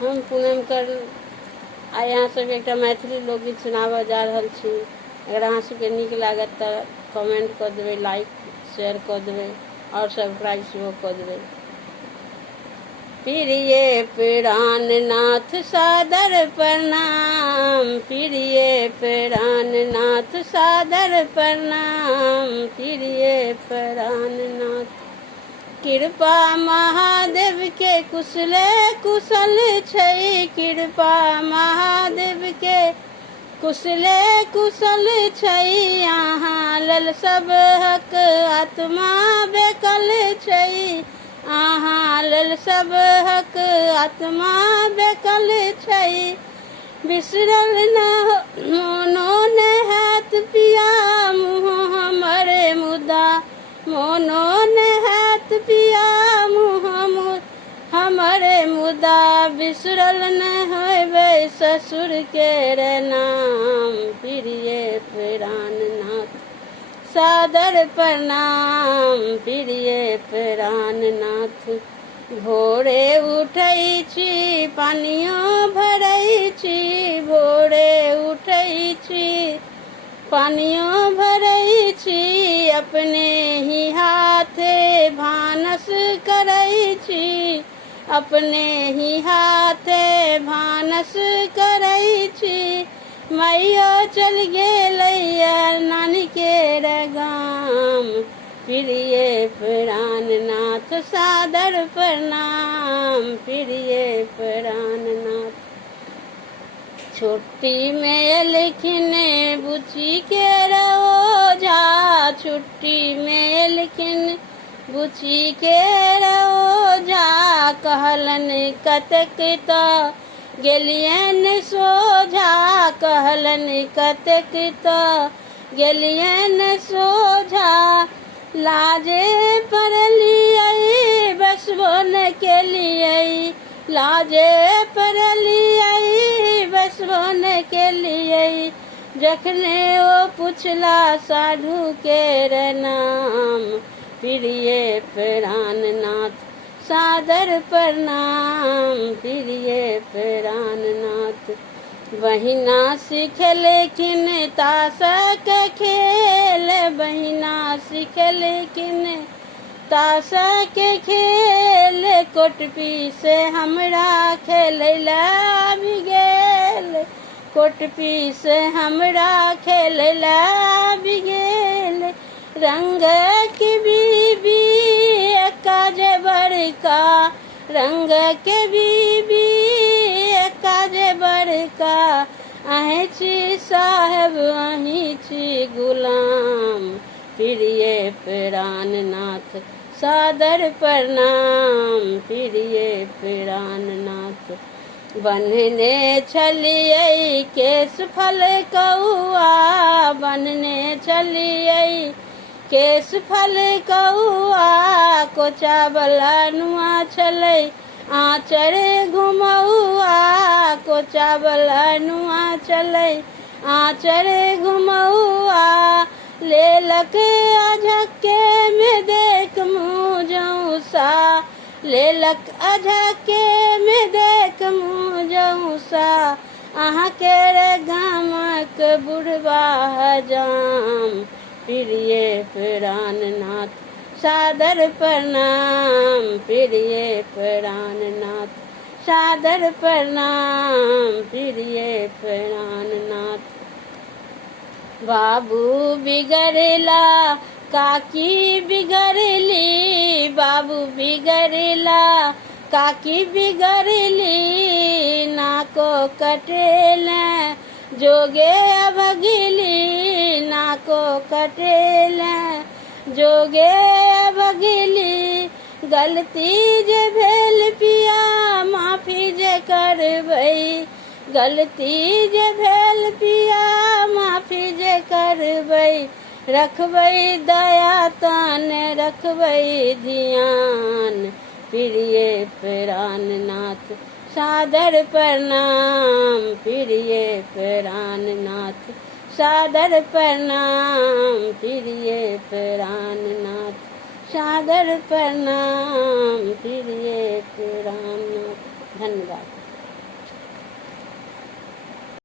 हम पूनम कर आइ अहाँ सब एकटा मैथिली लोकगीत सुनाबऽ जा रहल छी। अगर अहाँ सबके नीक लागत तऽ कमेंट कऽ देबै, लाइक शेयर कऽ देबै और सब्सक्राइब सेहो कऽ देबै। प्रिय प्राणनाथ सादर प्रणाम, प्रिय प्राणनाथ सादर प्रणाम, प्रिय प्राणनाथ। कृपा महादेव के कुशले कुशल छै, कृपा महादेव के कुशले कुशल छै। अहाँ लल सबहक आत्मा बेकल छै, अहाँ लल सबहक आत्मा बेकल छै। बिसरल न मोनो ने हैत पिया मुँह हमरे मुदा, मोनो ने हैत पिया मुँह हमरे मुदा। बिसरल न होबै ससुर के नाम, प्रिय प्राणनाथ सादर प्रणाम, प्रिय प्राणनाथ। भोरे उठै छी पानियो भरै छी, भोरे उठै छी पानियो भरै छी। अपने ही हाथे भानस करै छी, अपने ही हाथे भानस करै छी। मैया चल गेलैया नानी के गाम, प्रिय प्राणनाथ सादर प्रणाम, प्रिय प्राणनाथ। छुट्टी में एलखिन बुची के ओझा, छुट्टी में एलखिन बुची के ओझा। कहलन कतेक तऽ गेलियन सोझा, कहलन कतेक तऽ गेलियन सोझा। लाजे पड़लियै बसबो न केलियै, लाजे पड़लियै बसबो न केलियै। जखने ओ पुछला साधु केर नाम, प्रिय प्राणनाथ सादर प्रणाम, प्रिय प्राणनाथ। बहिना सिखेलखिन ताशक खेल, बहिना सिखेलखिन ताशक खेल। कोटपी से हमरा खेलैला आबि गेल, कोटपी से हमरा खेलैला आबि गेल। रंग के बीबी काज बड़का, रंग के बीबी काज बड़का। अहीं छी साहेब अहीं छी गुलाम, प्रिय प्राणनाथ सादर प्रणाम, प्रिय प्राणनाथ। बनने छलियै केश फल कौआ, बनने छलियै केश फल कौआ। कोचा बला नुआ छलै आँचर घुमौआ, कोचा बला नुआ छलै आँचर घुमौआ। लेलक अझक्के में देख मुँह जौसा, लेलक अझक्के में देख मुँह जौसा। अहाँ केर गामक बुढ़बा हजाम, प्रिय प्राणनाथ सादर प्रणाम, प्रिय प्राणनाथ सादर प्रणाम, प्रिय प्राणनाथ। बाबू बिगड़ला काकी बिगड़ली, बाबू बिगड़ला काकी बिगड़ली। नाको कटेल जोगे भगली, नाको कटेल जोगे भगली। गलती जे भेल पिया माफी जे करबै, गलती जे भेल पिया माफी जे करबै। रखबै दया तन रखबै ध्यान, प्रिय प्राणनाथ सादर प्रणाम, प्रिय प्राणनाथ सादर प्रणाम, प्रिय प्राणनाथ सादर प्रणाम, प्रिय प्राणनाथ। धन्यवाद।